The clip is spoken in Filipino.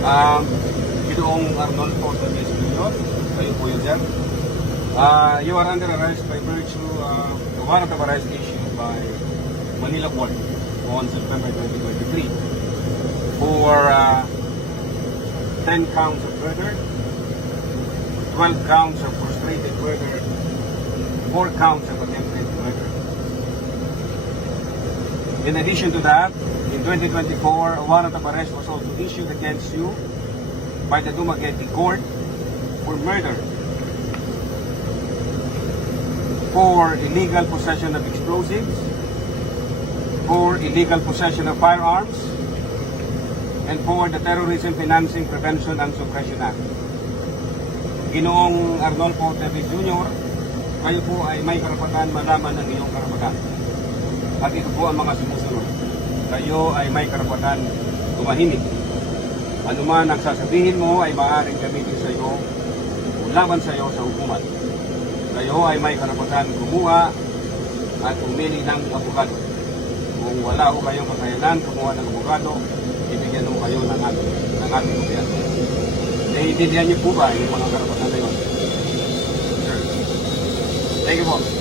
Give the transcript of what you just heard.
Ginoong Arnold Portales Jr., kayo po yun, sir. You are under arrest by virtue of the warrant of arrest issued by Manila Court on September 2023 for 10 counts of murder, 12 counts of frustrated murder, 4 counts of attempted murder. In addition to that, in 2024, a warrant of arrest was also issued against you by the Dumaguete Court for murder, for illegal possession of explosives, for illegal possession of firearms, and for the Terrorism Financing Prevention and Suppression Act. Ginoong Arnolfo Teves Jr., kayo po ay may karapatan malaman ng iyong karapatan. At ito po ang mga sumusunod. Kayo ay may karapatan tumahimik. Ano man ang sasabihin mo ay maaaring gamitin sa iyo o laban sa iyo sa hukuman. Kayo ay may karapatan kumuha at umili ng abogado. Kung wala ko kayong kakayanan kumuha ng abogado, ibigyan mo kayo ng ating gobyerno. Naiintindihan niyo po ba yung mga karapatan na yun? Sure. Thank you po.